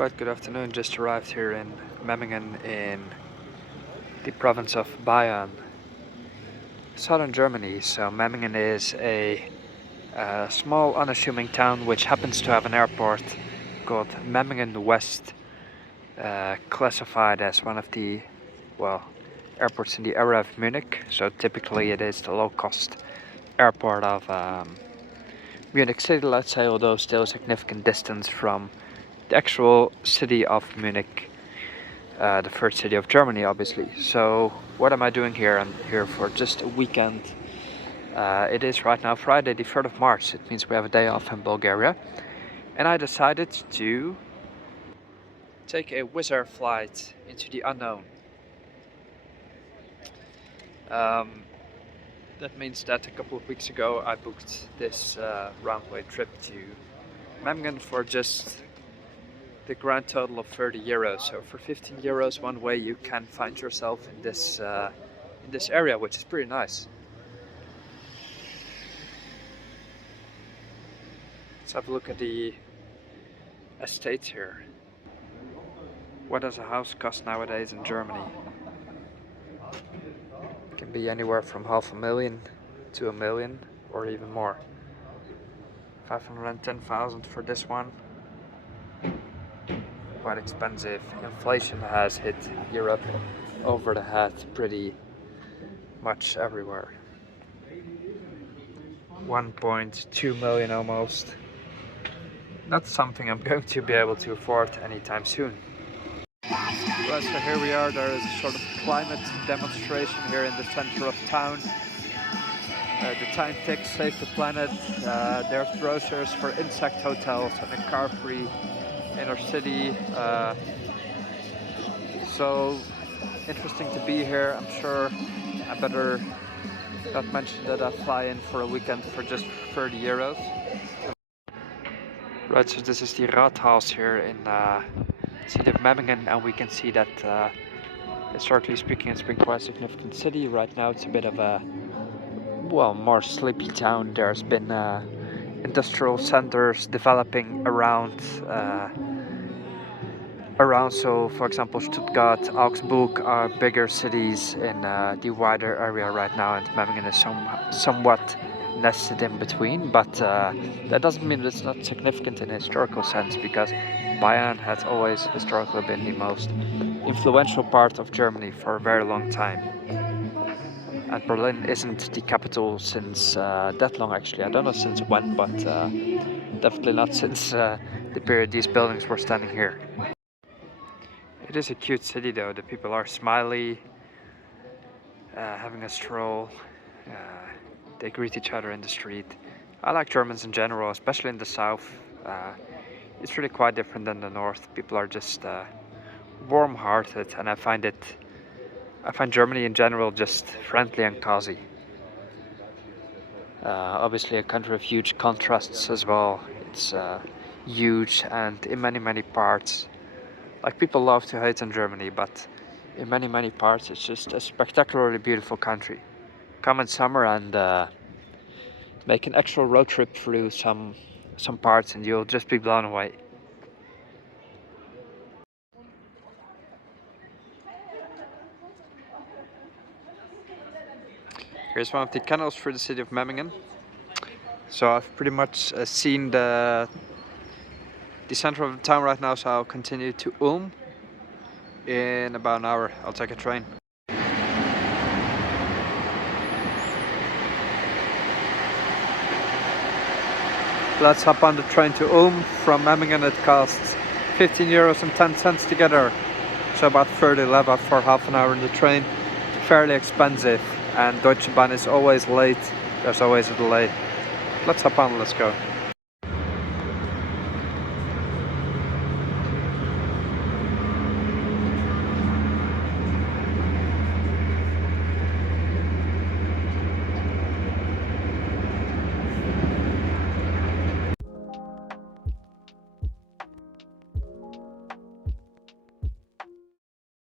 Right, good afternoon. Just arrived here in Memmingen in the province of Bayern, southern Germany. So Memmingen is a small unassuming town which happens to have an airport called Memmingen West, classified as one of the, well, airports in the area of Munich. So typically it is the low-cost airport of Munich city, let's say, although still a significant distance from the actual city of Munich, the first city of Germany, obviously. So what am I doing here? I'm here for just a weekend. It is right now Friday the 3rd of March. It means we have a day off in Bulgaria. And I decided to take a Wizz Air flight into the unknown. That means that a couple of weeks ago I booked this round-way trip to Memmingen for just the grand total of 30 euros. So for 15 euros one way you can find yourself in this area, which is pretty nice. Let's have a look at the estates here. What does a house cost nowadays in Germany? It can be anywhere from 500,000 to 1 million or even more. 510,000 for this one. Quite expensive. Inflation has hit Europe over the head pretty much everywhere. 1.2 million almost. Not something I'm going to be able to afford anytime soon. Right, so here we are. There is a sort of climate demonstration here in the center of town. The time ticks, save the planet. There's brochures for insect hotels and a car-free inner city. So interesting to be here. I'm sure I better not mention that I fly in for a weekend for just 30 euros. Right, so this is the Rathaus here in the city of Memmingen, and we can see that historically speaking it's been quite a significant city. Right now it's a bit of a, well, more sleepy town. There's been industrial centers developing around, so for example Stuttgart, Augsburg are bigger cities in the wider area right now, and Memmingen is somewhat nested in between, but that doesn't mean it's not significant in a historical sense, because Bayern has always historically been the most influential part of Germany for a very long time. And Berlin isn't the capital since that long, actually. I don't know since when, but definitely not since the period these buildings were standing here. It is a cute city though. The people are smiley, having a stroll. They greet each other in the street. I like Germans in general, especially in the south. It's really quite different than the north. People are just warm-hearted, and I find Germany in general just friendly and cozy. Obviously a country of huge contrasts as well. It's huge, and in many parts, like, people love to hate on Germany, but in many parts it's just a spectacularly beautiful country. Come in summer and make an actual road trip through some parts and you'll just be blown away. Here's one of the canals through the city of Memmingen. So I've pretty much seen the center of the town right now, so I'll continue to Ulm. In about an hour I'll take a train. Let's hop on the train to Ulm. From Memmingen it costs 15 euros and 10 cents to get there. So about 30 leva for half an hour in the train. Fairly expensive, and Deutsche Bahn is always late. There's always a delay. Let's hop on, let's go.